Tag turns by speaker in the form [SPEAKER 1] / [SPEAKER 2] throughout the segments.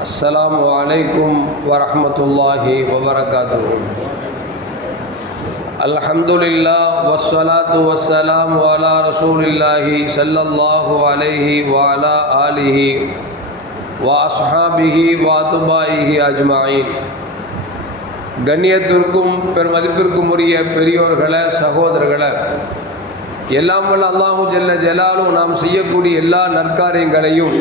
[SPEAKER 1] அஸ்லாம் வலைக்கும் வரமத்துல்லாஹி வபரகாத்து அல்ஹம்துலில்லா வஸ்ஸலாத்து வஸ்ஸலாம் வாலா ரசூலில்லாஹி சல்லல்லாஹு அலைஹி வாலா ஆலிஹி வாஸ்ஹாபிஹி வாத்துபாயிஹி அஜ்மாயின் கண்ணியத்திற்கும் பெருமதிப்பிற்கும் உரிய பெரியோர்களை சகோதரர்களை எல்லாம் வல்ல அல்லாஹு ஜெல்ல ஜலாலும் நாம் செய்யக்கூடிய எல்லா நற்காரியங்களையும்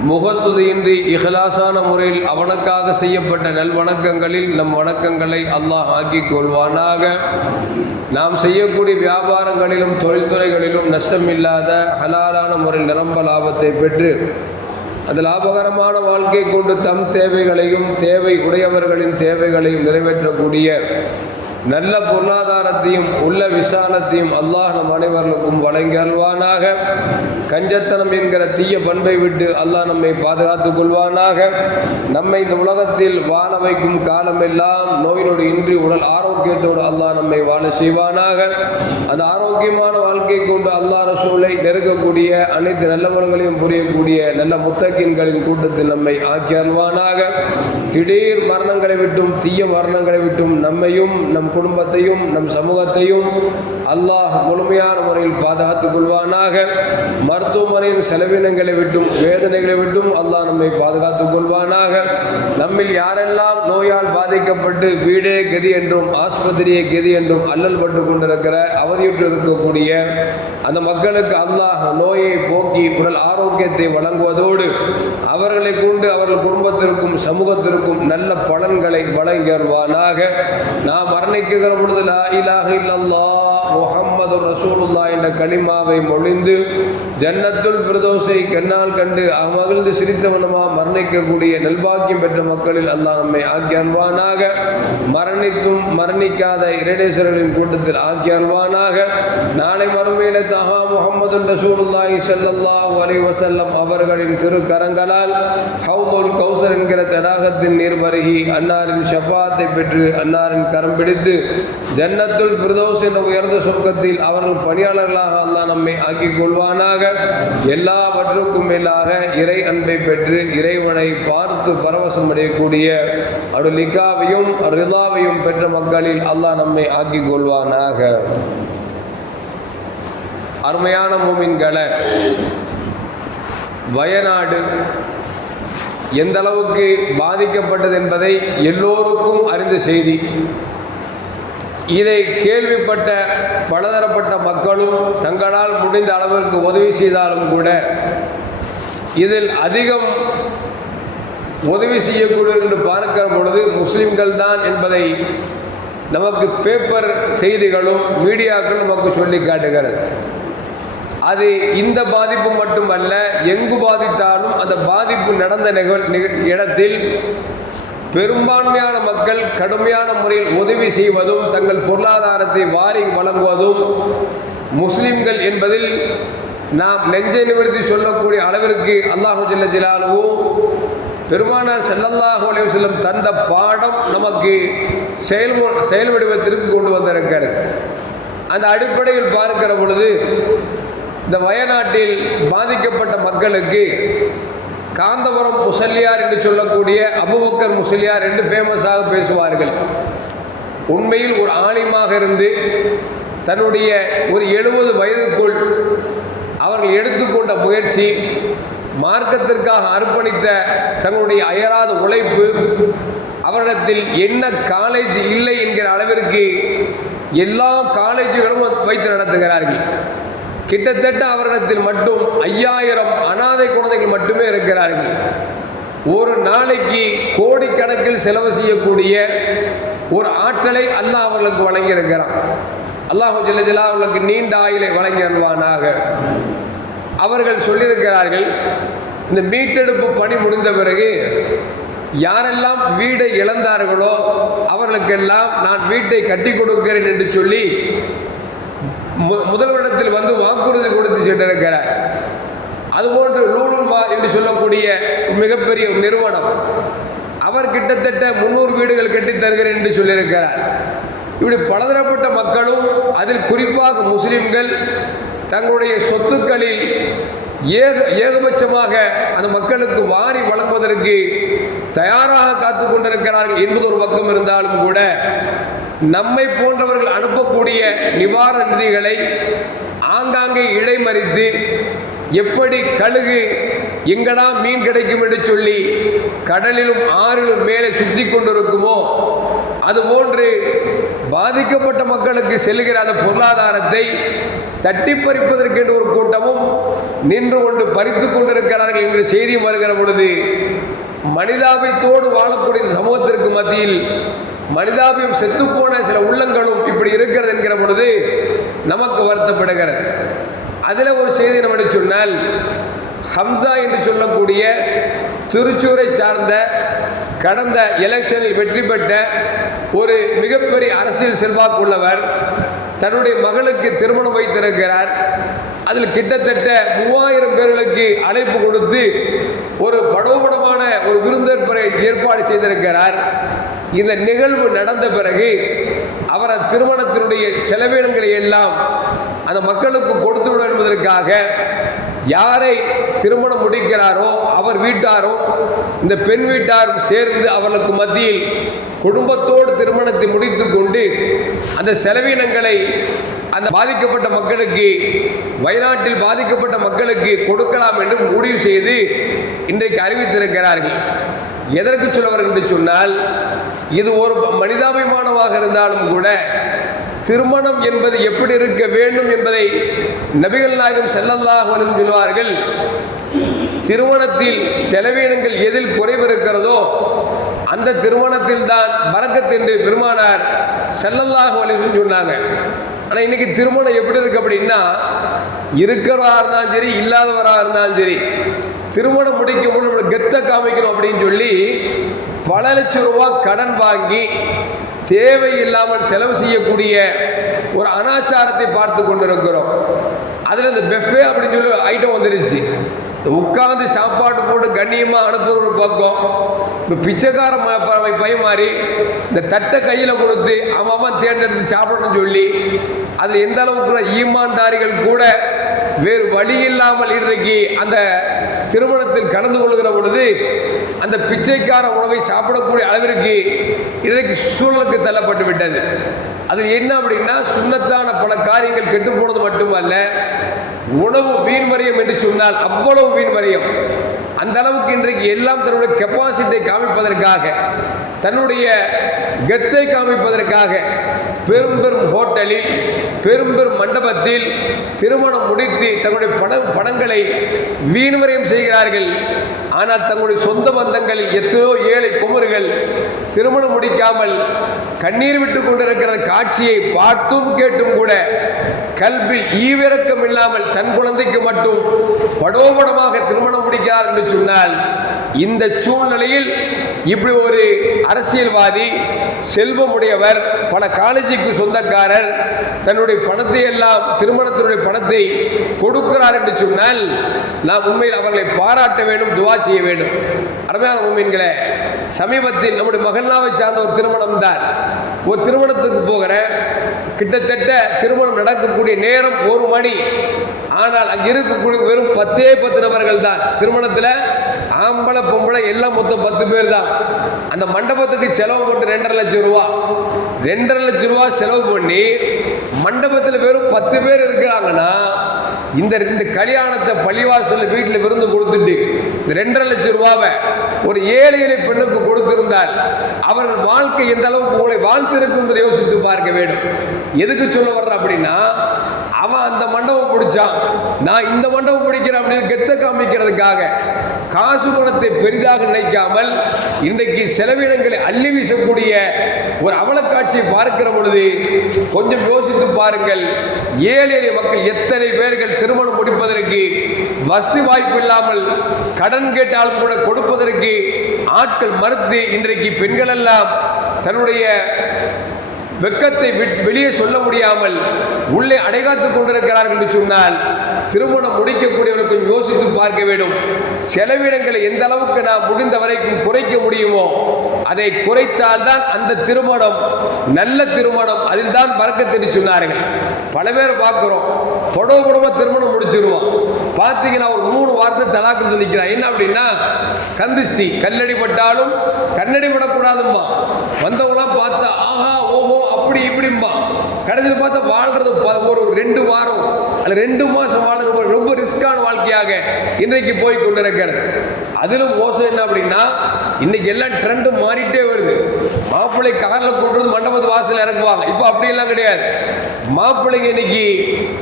[SPEAKER 1] முகஸ்துதியின்றி இஹ்லாசான முறையில் அவனுக்காக செய்யப்பட்ட நல்வணக்கங்களில் நம் வணக்கங்களை அல்லாஹ் ஆக்கிக் கொள்வானாக. நாம் செய்யக்கூடிய வியாபாரங்களிலும் தொழில்துறைகளிலும் நஷ்டமில்லாத ஹலாலான முறையில் நிரம்ப லாபத்தை பெற்று அந்த லாபகரமான வாழ்க்கை கொண்டு தம் தேவைகளையும் தேவை உடையவர்களின் தேவைகளையும் நிறைவேற்றக்கூடிய நல்ல பொருளாதாரத்தையும் உள்ள விசாலத்தையும் அல்லாஹ் நம் அனைவர்களுக்கும் வழங்கி அல்வானாக கஞ்சத்தனம் என்கிற தீய பண்பை விட்டு அல்லாஹ் நம்மை பாதுகாத்துக் கொள்வானாக. நம்மை இந்த உலகத்தில் வாழ வைக்கும் காலமெல்லாம் நோயினோடு இன்றி உடல் ஆரோக்கியத்தோடு அல்லாஹ் நம்மை வாழ செய்வானாக. அந்த ஆரோக்கியமான வாழ்க்கை கொண்டு அல்லாஹ் ரசூலை நெருக்கக்கூடிய அனைத்து நல்லவர்களையும் புரியக்கூடிய நல்ல முத்தக்கின்களின் கூட்டத்தில் நம்மை ஆக்கி அல்வானாக திடீர் மரணங்களை விட்டும் தீய மரணங்களை விட்டும் நம்மையும் நம் குடும்பத்தையும் நம் சமூகத்தையும் அல்லாஹ் முழுமையான முறையில் பாதுகாத்துக் கொள்வானாக. மருத்துவமனையின் செலவினங்களை விட்டும் வேதனைகளை விட்டும் அல்லாஹ் நம்மை பாதுகாத்துக் கொள்வானாக. நம்மில் யாரெல்லாம் நோயால் பாதிக்கப்பட்டு வீடே கதி என்றும் ஆஸ்பத்திரியே கதி என்றும் அல்லல் பட்டு கொண்டிருக்கிற அவதியுற்று இருக்கக்கூடிய அந்த மக்களுக்கு அல்லாஹ் நோயை போக்கி உடல் ஆரோக்கியத்தை வழங்குவதோடு அவர்களை கொண்டு அவர்கள் குடும்பத்திற்கும் சமூகத்திற்கும் நல்ல பலன்களை வழங்கியர்வானாக நாம் மரணிக்குகிற பொழுது லா இலாக இல்லல்லா முகம்மது ரசூலுல்லா என்ற கனிமாவை மொழிந்து ஜன்னத்துல் பிரதோஷை கண்ணால் கண்டு மகிழ்ந்து சிரித்தவனமா மரணிக்கக்கூடிய நல்பாக்கியம் பெற்ற மக்களில் அல்லாஹ் நம்மை ஆக்கி அல்வானாக மரணிக்கும் மரணிக்காத இரணேஸ்வரர்களின் கூட்டத்தில் ஆக்கி அல்வானாக நாளை மறுமையில தஹா முகமது ரசூலுல்லாஹி ஸல்லல்லாஹு அலைஹி வஸல்லம் அவர்களின் திருக்கரங்களால் ஹவுதுல் கௌசர் என்கிற தடாகத்தின் நீர் பருகி அன்னாரின் ஷபாத்தை பெற்று அன்னாரின் கரம் பிடித்து ஜன்னத்துல் பிரதோஸ் என்ற உயர்ந்த சொர்க்கத்தில் அவர்கள் பணியாளர்களாக அல்லாஹ் நம்மை ஆக்கிக் கொள்வானாக. எல்லாவற்றுக்கும் மேலாக இறை அன்பை பெற்று இறைவனை பார்த்து பரவசம் அடையக்கூடிய அவருடைய லிகாவையும் ரிதாவையும் பெற்ற மக்களில் அல்லாஹ் நம்மை ஆக்கிக் கொள்வானாக. அருமையான மூமின்களை வயநாடு எந்த அளவுக்கு பாதிக்கப்பட்டது என்பதை எல்லோருக்கும் அறிந்த செய்தி. இதை கேள்விப்பட்ட பலதரப்பட்ட மக்களும் தங்களால் முடிந்த அளவிற்கு உதவி செய்தாலும் கூட இதில் அதிகம் உதவி செய்யக்கூடும் என்று பார்க்கிற பொழுது முஸ்லிம்கள் தான் என்பதை நமக்கு பேப்பர் செய்திகளும் மீடியாக்களும் நமக்கு சொல்லி காட்டுகிறது. அது இந்த பாதிப்பு மட்டுமல்ல எங்கு பாதித்தாலும் அந்த பாதிப்பு நடந்த நிகழ் நிக- இடத்தில் பெரும்பான்மையான மக்கள் கடுமையான முறையில் உதவி செய்வதும் தங்கள் பொருளாதாரத்தை வாரி வழங்குவதும் முஸ்லிம்கள் என்பதில் நாம் நெஞ்சை நிமிர்த்தி சொல்லக்கூடிய அளவிற்கு அல்லாஹு ஜல்ல ஜலாலுவும் பெருமானார் செல்லல்லாஹு அலைஹி தந்த பாடம் நமக்கு செயல்மு செயல் வடிவத்திற்கு கொண்டு வந்திருக்கிறது. அந்த அடிப்படையில் பார்க்கிற பொழுது இந்த வயநாட்டில் பாதிக்கப்பட்ட மக்களுக்கு காந்தபுரம் முசல்லியார் என்று சொல்லக்கூடிய அபுபக்கர் முசல்லியார் என்று ஃபேமஸாக பேசுவார்கள். உண்மையில் ஒரு ஆணிமாக இருந்து தன்னுடைய ஒரு எழுபது வயதுக்குள் அவர்கள் எடுத்துக்கொண்ட முயற்சி மார்க்கத்திற்காக அர்ப்பணித்த தங்களுடைய அயராத உழைப்பு அவரிடத்தில் என்ன காலேஜ் இல்லை என்கிற அளவிற்கு எல்லா காலேஜுகளும் வைத்து நடத்துகிறார்கள். கிட்டத்தட்ட அவரிடத்தில் மட்டும் ஐயாயிரம் அனாதை குழந்தைகள் மட்டுமே இருக்கிறார்கள். ஒரு நாளைக்கு கோடிக்கணக்கில் செலவு செய்யக்கூடிய ஒரு ஆற்றலை அல்லாஹ் அவர்களுக்கு வழங்கியிருக்கிறான். அல்லாஹு ஜல்லஜலா அவர்களுக்கு நீண்ட ஆயிலை வழங்கி அருள்வானாக. அவர்கள் சொல்லியிருக்கிறார்கள் இந்த மீட்டெடுப்பு பணி முடிந்த பிறகு யாரெல்லாம் வீடை இழந்தார்களோ அவர்களுக்கெல்லாம் நான் வீட்டை கட்டி கொடுக்கிறேன் என்று சொல்லி முதல்வரிடத்தில் வந்து வாக்குறுதி கொடுத்து சென்றிருக்கிறார் அதுபோன்று லூலுல்மா என்று சொல்லக்கூடிய மிகப்பெரிய நிறுவனம். அவர் கிட்டத்தட்ட முன்னூறு வீடுகள் கட்டி தருகிறேன் என்று சொல்லியிருக்கிறார். இப்படி பலதிடப்பட்ட மக்களும் அதில் குறிப்பாகும் முஸ்லீம்கள் தங்களுடைய சொத்துக்களில் ஏக ஏகபட்சமாக அந்த மக்களுக்கு வாரி வழங்குவதற்கு தயாராக காத்து கொண்டிருக்கிறார்கள் என்பது ஒரு பக்கம் இருந்தாலும் கூட நம்மை போன்றவர்கள் அனுப்பக்கூடிய நிவாரண நிதிகளை ஆங்காங்கே இடைமறித்து எப்படி கழுகு எங்கடா மீன் கிடைக்கும் என்று சொல்லி கடலிலும் ஆறிலும் மேலே சுற்றி கொண்டிருக்குமோ அதுபோன்று பாதிக்கப்பட்ட மக்களுக்கு செல்கிற அந்த பொருளாதாரத்தை தட்டி பறிப்பதற்கென்று ஒரு கூட்டமும் நின்று கொண்டு பறித்து கொண்டிருக்கிறார்கள் என்ற செய்தி வருகிற பொழுது மனிதாபித்தோடு வாழக்கூடிய சமூகத்திற்கு மத்தியில் மனிதாபியம் செத்துப்போன சில உள்ளங்களும் இப்படி இருக்கிறது என்கிற பொழுது நமக்கு வருத்தப்படுகிறது. அதில் ஒரு செய்தி நம்ம சொன்னால் ஹம்சா என்று சொல்லக்கூடிய திருச்சூரை சார்ந்த கடந்த எலெக்ஷனில் வெற்றி பெற்ற ஒரு மிகப்பெரிய அரசியல் செல்வாக்குள்ளவர் தன்னுடைய மகளுக்கு திருமணம் வைத்திருக்கிறார். அதில் கிட்டத்தட்ட மூவாயிரம் பேர்களுக்கு அழைப்பு கொடுத்து ஒரு படோபடமான ஒரு விருந்தேற்பரை ஏற்பாடு செய்திருக்கிறார். இந்த நிகழ்வு நடந்த பிறகு அவர் திருமணத்தினுடைய செலவினங்களை எல்லாம் அந்த மக்களுக்கு கொடுத்து விடும் என்பதற்காக யாரை திருமணம் முடிக்கிறாரோ அவர் வீட்டாரும் இந்த பெண் வீட்டாரும் சேர்ந்து அவர்களுக்கு மத்தியில் குடும்பத்தோடு திருமணத்தை முடித்து கொண்டு அந்த செலவினங்களை அந்த பாதிக்கப்பட்ட மக்களுக்கு வயநாட்டில் பாதிக்கப்பட்ட மக்களுக்கு கொடுக்கலாம் என்று முடிவு செய்து இன்றைக்கு அறிவித்திருக்கிறார்கள். எதற்கு சொல்லவர் என்று சொன்னால் இது ஒரு மனிதாபிமானமாக இருந்தாலும் கூட திருமணம் என்பது எப்படி இருக்க வேண்டும் என்பதை நபிகள் நாயகம் செல்லல்லாகவனும் சொல்வார்கள். திருமணத்தில் செலவினங்கள் எதில் குறைவு இருக்கிறதோ அந்த திருமணத்தில் தான் பறக்கத் பெருமானார் செல்லல்லாக அலிஸ்ன்னு சொன்னாங்க. ஆனால் இன்றைக்கி திருமணம் எப்படி இருக்குது அப்படின்னா இருக்கிறவராக இருந்தாலும் சரி இல்லாதவராக இருந்தாலும் சரி திருமணம் முடிக்கும் போது நம்மளை கெத்தை காமிக்கணும் அப்படின்னு சொல்லி பல லட்சம் ரூபா கடன் வாங்கி தேவையில்லாமல் செலவு செய்யக்கூடிய ஒரு அனாச்சாரத்தை பார்த்து கொண்டிருக்கிறோம். அதில் இந்த பெஃபே அப்படின்னு சொல்லி ஐட்டம் வந்துருச்சு. உட்காந்து சாப்பாடு போட்டு கண்ணியமாக அனுப்புறது ஒரு பக்கம். இப்போ பிச்சைக்கார ம- ப- பையன் மாதிரி இந்த தட்டை கையில் கொடுத்து அவன் அவன் தேர்ந்தெடுத்து சாப்பிடணும்னு சொல்லி அது எந்த அளவுக்கு ஈமான்தாரிகள் கூட வேறு வழி இல்லாமல் இன்றைக்கு அந்த திருமணத்தில் கலந்து கொள்கிற பொழுது அந்த பிச்சைக்கார உணவை சாப்பிடக்கூடிய அளவிற்கு இன்றைக்கு சூழலுக்கு தள்ளப்பட்டு விட்டது. அது என்ன அப்படின்னா சுண்ணத்தான பல காரியங்கள் கெட்டு போனது மட்டுமல்ல உணவு வீண்வரியம் என்று சொன்னால் அவ்வளவு வீண் வரையும் அந்த அளவுக்கு இன்றைக்கு எல்லாம் தன்னுடைய கெப்பாசிட்டியை காமிப்பதற்காக தன்னுடைய கெத்தை காமிப்பதற்காக பெரும் பெரும் ஹோட்டலில் பெரும் பெரும் மண்டபத்தில் திருமணம் முடித்து தங்களுடைய பட படங்களை வீண்வரையும் செய்கிறார்கள். ஆனால் தங்களுடைய சொந்த பந்தங்களில் எத்தனையோ ஏழை குமர்கள் திருமணம் முடிக்காமல் கண்ணீர் விட்டு கொண்டிருக்கிற காட்சியை பார்த்தும் கேட்டும் கூட கல்வி ஈவிரக்கம் இல்லாமல் தன் குழந்தைக்கு மட்டும் படோபடமாக திருமணம் முடிக்கிறார் என்று சொன்னால் இந்த சூழ்நிலையில் இப்படி ஒரு அரசியல்வாதி செல்வமுடையவர் பல காலேஜுக்கு சொந்தக்காரர் தன்னுடைய பணத்தை எல்லாம் திருமணத்தினுடைய பணத்தை கொடுக்கிறார் என்று சொன்னால் நாம் உண்மையில் அவர்களை பாராட்ட வேண்டும் துவா செய்ய வேண்டும். அருமையான உண்மைகளே சமீபத்தில் நம்முடைய மகல்லாவை சார்ந்த ஒரு திருமணம் தான். ஒரு திருமணத்துக்கு போகிற கிட்டத்தட்ட திருமணம் நடக்கக்கூடிய நேரம் ஒரு மணி. ஆனால் அங்கே இருக்கக்கூடிய வெறும் பத்தே பத்து நபர்கள் தான். திருமணத்தில் ஆம்பளை பொம்பளை எல்லாம் மொத்தம் பத்து பேர் தான் அந்த மண்டபத்துக்கு செலவு போட்டு ரெண்டரை லட்சம் ரூபா. ரெண்டரை லட்சம் ரூபா செலவு பண்ணி மண்டபத்தில் வெறும் பத்து பேர் இருக்கிறாங்கன்னா இந்த ரெண்டு கல்யாணத்தை பள்ளிவாசல் வீட்டில் விருந்து கொடுத்துட்டு ரெண்டரை லட்சம் ரூபாவை ஒரு ஏழை ஏழை பெண்ணுக்கு கொடுத்திருந்தால் அவர்கள் வாழ்க்கை எந்த அளவுக்கு உங்களை வாழ்த்திருக்கும் என்பதை யோசித்து பார்க்க வேண்டும். எதுக்கு சொல்ல வர்ற அப்படின்னா அந்த மண்டபம் பிடிச்சான் நான் இந்த மண்டபம் பிடிக்கிறேன் அப்படின்னு கெத்த காமிக்கிறதுக்காக காசு பணத்தை பெரிதாக நினைக்காமல் இன்றைக்கு செலவினங்களை அள்ளி வீசக்கூடிய ஒரு அவலக்காட்சியை பார்க்கிற பொழுது கொஞ்சம் யோசித்து பாருங்கள். ஏழை மக்கள் எத்தனை பேர்கள் திருமணம் முடிப்பதற்கு வசதி வாய்ப்பு இல்லாமல் கடன் கேட்டாலும் கூட கொடுப்பதற்கு ஆட்கள் மறுத்து இன்றைக்கு பெண்கள் எல்லாம் தன்னுடைய வெக்கத்தை விட்- வெளியே சொல்ல முடியாமல் உள்ளே அடைகாத்துக் கொண்டிருக்கிறார்கள் என்று சொன்னால் திருமணம் முடிக்கக்கூடியவர்கள் கொஞ்சம் யோசித்து பார்க்க வேண்டும். செலவினங்களை எந்த அளவுக்கு நாம் முடிந்த வரைக்கும் குறைக்க முடியுமோ அதை குறைத்தால்தான் அந்த திருமணம் நல்ல திருமணம் அதில் தான் பறக்கத்தின்னு சொன்னார்கள். பல பேர் பார்க்குறோம் புடவை புடவை திருமணம் முடிச்சிருவோம். பார்த்தீங்கன்னா ஒரு மூணு வார்த்தை தலாக்கு நிற்கிறான் என்ன அப்படின்னா கந்திஷ்டி கல்லடி பட்டாலும் கண்ணடி படக்கூடாதும்பா வந்தவங்களாம் பார்த்தா ஆஹா அப்படி இப்படிம்பா. கடைசியில் பார்த்தா வாழ்றது ஒரு ரெண்டு வாரம் அல்ல ரெண்டு மாதம் வாழ்றது ரொம்ப ரிஸ்கான வாழ்க்கையாக இன்றைக்கு போய் கொண்டிருக்கிறது. அதிலும் மோசம் என்ன அப்படின்னா இன்னைக்கு எல்லாம் ட்ரெண்டு மாறிட்டே வருது. மாப்பிள்ளை காரில் கொண்டு வந்து மண்டபத்து வாசல் இறங்குவாங்க. இப்போ அப்படியெல்லாம் கிடையாது. மாப்பிள்ளைங்க இன்னைக்கு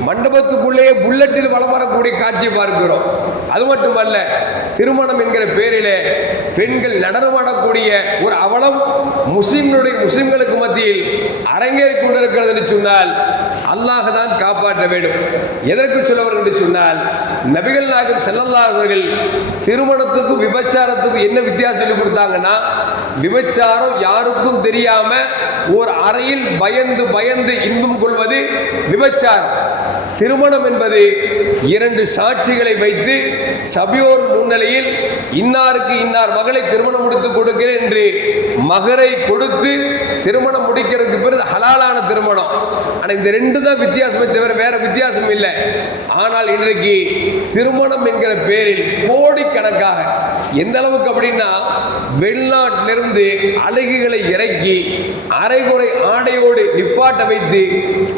[SPEAKER 1] மண்டபத்துக்குள்ளேயே புல்லட்டில் வலம் வரக்கூடிய காட்சியை பார்க்கிறோம். அது மட்டுமல்ல திருமணம் என்கிற பேரிலே பெண்கள் நடனமாடக்கூடிய ஒரு அவலம் முஸ்லிம்களுடைய முஸ்லிம்களுக்கு மத்தியில் அரங்கேறி கொண்டிருக்கிறது என்று சொன்னால் அல்லாஹ் தான் காப்பாற்ற வேண்டும். எதற்கு சொல்லவர்கள் என்று சொன்னால் நபிகள் நாயகம் ஸல்லல்லாஹு அவர்கள் திருமணத்துக்கும் விபச்சாரத்துக்கும் என்ன வித்தியாசம் சொல்லி கொடுத்தாங்கன்னா விபச்சாரம் யாருக்கும் தெரியாம ஒரு அறையில் பயந்து பயந்து இன்பம் கொள்வது விபச்சாரம். திருமணம் என்பது இரண்டு சாட்சிகளை வைத்து சபையோர் முன்னிலையில் இன்னாருக்கு இன்னார் மகளை திருமணம் முடித்து கொடுக்கிறேன் என்று மகரை கொடுத்து திருமணம் முடிக்கிறதுக்கு பிறகு ஹலாலான திருமணம். ஆனால் இந்த ரெண்டு தான் வித்தியாசமே தவிர வேற வித்தியாசம் இல்லை. ஆனால் இன்றைக்கு திருமணம் என்கிற பேரில் கோடிக்கணக்காக எந்த அளவுக்கு அப்படின்னா வெளிநாட்டிலிருந்து அழகுகளை இறக்கி அரைகுறை ஆடையோடு நிப்பாட்ட வைத்து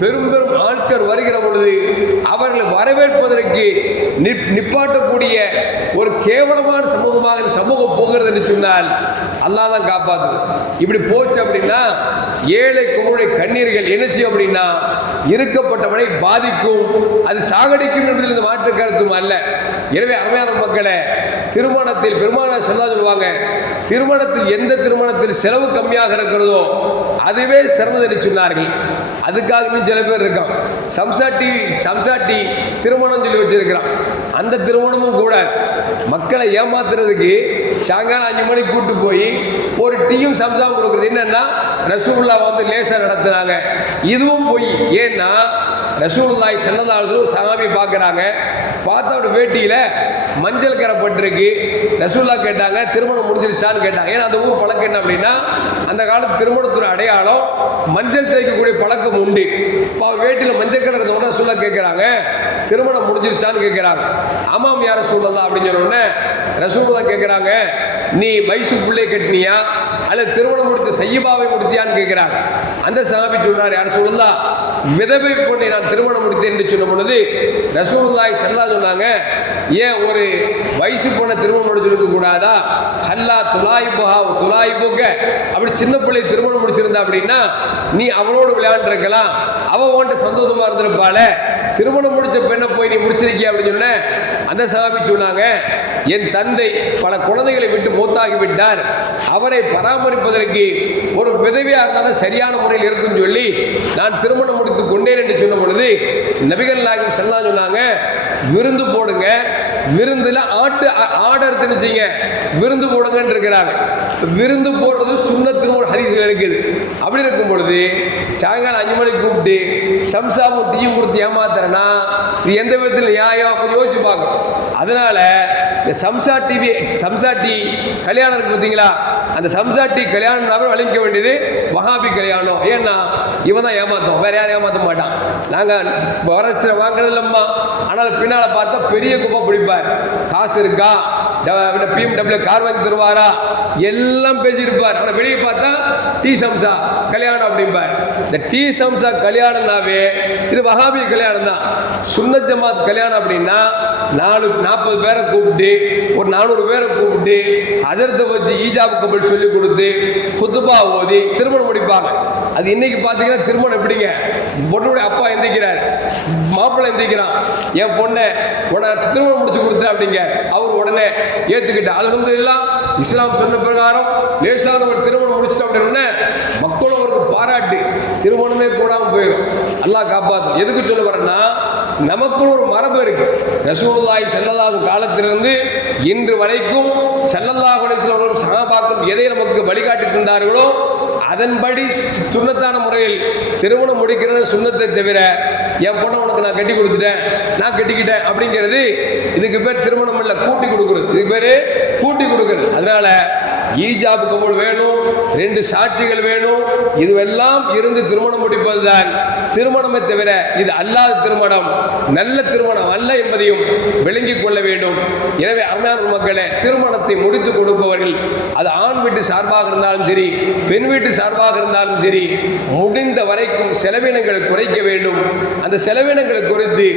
[SPEAKER 1] பெரும் பெரும் ஆட்கள் வருகிற பொழுது அவர்களை வரவேற்பதற்கு நிப்- நிப்பாட்டக்கூடிய ஒரு கேவலமான சமூகமாக இந்த சமூகம் போகிறது என்று சொன்னால் அல்லாஹ் தான் காப்பாற்றும் இப்படி போச்சு அப்படின்னா ஏழை குமுழை கண்ணீர்கள் என்ன செய்யும் அப்படின்னா இருக்கப்பட்டவனை பாதிக்கும் அது சாகடிக்கும் என்பதில் இந்த மாற்று கருத்தும் அல்ல. எனவே அருமையான மக்களை திருமணத்தில் பெருமான சொன்னா சொல்லுவாங்க திருமணத்தில் எந்த திருமணத்தில் செலவு கம்மியாக இருக்கிறதோ அதுவே சிறந்தது என்று சொன்னார்கள். அதுக்காக சில பேர் இருக்கான் சம்சாட்டி சம்சாட்டி திருமணம் சொல்லி வச்சிருக்கிறான். அந்த திருமணமும் கூட மக்களை ஏமாத்துறதுக்கு சாயங்காலம் அஞ்சு மணிக்கு கூட்டு போய் ஒரு டீயும் சம்சாவும் கொடுக்குறது. என்னன்னா ரசூல்லா வந்து லேசர் நடத்துனாங்க இதுவும் போய். ஏன்னா ரசூல்லாய் சென்னதாலும் சாமி பார்க்குறாங்க. பார்த்தா ஒரு வேட்டியில் மஞ்சள் கரை பட்டிருக்கு. ரசூல்லா கேட்டாங்க திருமணம் முடிஞ்சிருச்சான்னு கேட்டாங்க. ஏன்னா அந்த ஊர் பழக்கம் என்ன அப்படின்னா அந்த காலத்து திருமணத்துறை அடையாளம் மஞ்சள் தேய்க்கக்கூடிய பழக்கம் உண்டு. இப்போ அவர் வேட்டியில் மஞ்சள் கலர் இருந்தவொடனே ரசூல்லா கேட்குறாங்க திருமணம் முடிஞ்சிருச்சான்னு கேட்குறாங்க ஆமாம் யாரை சொல்லலாம் அப்படின்னு சொன்னோடனே ரசூல்லா கேட்குறாங்க நீ வயசு பிள்ளை கட்டினியா? அல்லது திருமணம் முடித்த செய்யபாவை முடித்தியான்னு கேட்கிறார். அந்த சாமி சொல்றார் யார் சொல்லுதா விதவை பொண்ணை நான் திருமணம் முடித்தேன் என்று சொன்ன பொழுது ரசூலுல்லாய் செல்லா சொன்னாங்க ஏன் ஒரு வயசு பொண்ணை திருமணம் முடிச்சிருக்க கூடாதா? ஹல்லா துலாய் புகா துலாய் போக்க அப்படி சின்ன பிள்ளை திருமணம் முடிச்சிருந்தா அப்படின்னா நீ அவளோடு விளையாண்டுருக்கலாம். அவ உன்ட்ட சந்தோஷமா இருந்திருப்பாள. திருமணம் முடிச்ச பெண்ணை போய் நீ முடிச்சிருக்கிய? அப்படின்னு சொன்ன அந்த சாமி சொன்னாங்க என் தந்தை பல குழந்தைகளை விட்டு மூத்தாகி விட்டார் அவரை பராமரிப்பதற்கு ஒரு விதவியாக இருந்தாலும் சரியான முறையில் இருக்கும் சொல்லி நான் திருமணம் முடித்து கொண்டேன் என்று சொன்ன பொழுது நபிகள் நாயகம் செல்லாம் சொன்னாங்க விருந்து போடுங்க. விருந்தில் ஆட்டு ஆ- ஆடு அறுத்துன்னு செய்யுங்க? விருந்து போடுங்கன்னு இருக்கிறாங்க. விருந்து போடுறது சுண்ணத்தின் ஒரு ஹரிசில் இருக்குது. அப்படி இருக்கும் பொழுது சாயங்காலம் அஞ்சு மணிக்கு கூப்பிட்டு சம்சாவும் டீயும் கொடுத்து ஏமாத்துறேன்னா இது எந்த விதத்தில் நியாயம்? கொஞ்சம் யோசிச்சு பார்க்கணும். அதனால சம்சா டிவி சம்சா டி கல்யாணம் இருக்கு பார்த்தீங்களா? அந்த சம்சா டி கல்யாணம் நபர் வழங்க வேண்டியது மகாபி கல்யாணம். ஏன்னா இவன் தான் ஏமாத்தோம் வேற யாரும் ஏமாத்த மாட்டான். நாங்கள் வரட்சி வாங்குறது இல்லம்மா ஆனால் பின்னால் பார்த்தா பெரிய குப்பை பிடிப்பார். காசு இருக்கா? பிஎம்டபிள்யூ கார் வாங்கி தருவாரா? எல்லாம் பேசியிருப்பார். ஆனால் வெளியே பார்த்தா டி சம்சா கல்யாணம் அப்படிம்பார். இந்த டி சம்சா கல்யாணம்னாவே இது வஹாபி கல்யாணம் தான். சுன்ன ஜமாத் கல்யாணம் அப்படின்னா நாலு நாற்பது பேரை கூப்பிட்டு ஒரு நானூறு பேரை கூப்பிட்டு அஜரத்தை வச்சு ஈஜாபு கபல் சொல்லி கொடுத்து குத்துபா ஓதி திருமணம் முடிப்பாங்க. அது இன்னைக்கு பார்த்தீங்கன்னா திருமணம் எப்படிங்க? பொண்ணுடைய அப்பா எந்திக்கிறார். மாப்பிள்ளை எந்திக்கிறான். என் பொண்ணை உன திருமணம் முடிச்சு கொடுத்துட்டேன் அப்படிங்க. உடனே வந்து அல்ஹம்துலில்லாஹ் இஸ்லாம் சொன்ன பிரகாரம் லேசான ஒரு திருமணம் முடிச்சிட்டோம் அப்படின்னு மக்களும் அவருக்கு பாராட்டு. திருமணமே கூடாம போயிடும் அல்லாஹ் காப்பாற்றும் எதுக்கு சொல்ல வரேன்னா நமக்குன்னு ஒரு மரபு இருக்கு. ரசூல்லாய் செல்லல்லாஹு காலத்திலிருந்து இன்று வரைக்கும் ஸல்லல்லாஹு அலைஹி வஸல்லம் எதை நமக்கு வழிகாட்டி தந்தார்களோ அதன்படி சுண்ணத்தான முறையில் திருமணம் முடிக்கிறது சுண்ணத்தை தவிர என் பொண்ணை உனக்கு நான் கட்டி கொடுத்துட்டேன் நான் கட்டிக்கிட்டேன் அப்படிங்கிறது இதுக்கு பேர் திருமணம் இல்லை கூட்டி கொடுக்குறது. இதுக்கு பேர் கூட்டி கொடுக்குறது. அதனால ஈஜாப் கபூல் வேணும் ரெண்டு சாட்சிகள் வேணும் இதுவெல்லாம் இருந்து திருமணம் முடிப்பதுதான். திருமணமே தவிர இது அல்லாத திருமணம். நல்ல திருமணம் அல்ல என்பதையும் விளங்கிக் கொள்ள வேண்டும். எனவே அருமையான மக்களே திருமணத்தை முடித்து கொடுப்பவர்கள் அது ஆண் வீட்டு சார்பாக இருந்தாலும் சரி பெண் வீட்டு சார்பாக இருந்தாலும் சரி முடிந்த வரைக்கும் செலவினங்களை குறைக்க வேண்டும். அந்த செலவினங்களை குறைத்து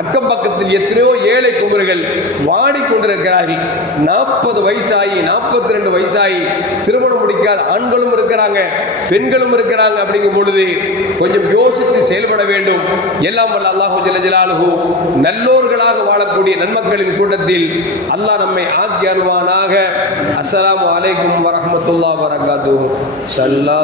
[SPEAKER 1] அக்கம் பக்கத்தில் எத்தனையோ ஏழை குமர்கள் வாடிக்கொண்டிருக்கிறார்கள் நாற்பது வயசாகி நாற்பத்தி ரெண்டு வயசாகி திருமணம் முடிக்காத ஆண்களும் இருக்கிறாங்க பெண்களும் இருக்கிறாங்க அப்படிங்கும் பொழுது கொஞ்சம் யோசித்து செயல்பட வேண்டும். எல்லாம் வல்ல அல்லாஹு ஜல்ல நல்லோர்களாக வாழக்கூடிய நன்மக்களின் கூட்டத்தில் அல்லாஹ் நம்மை ஆக்கி அருவானாக அஸ்லாம் வலைக்கும் வரமத்துல்லா வரகாத்து சல்லா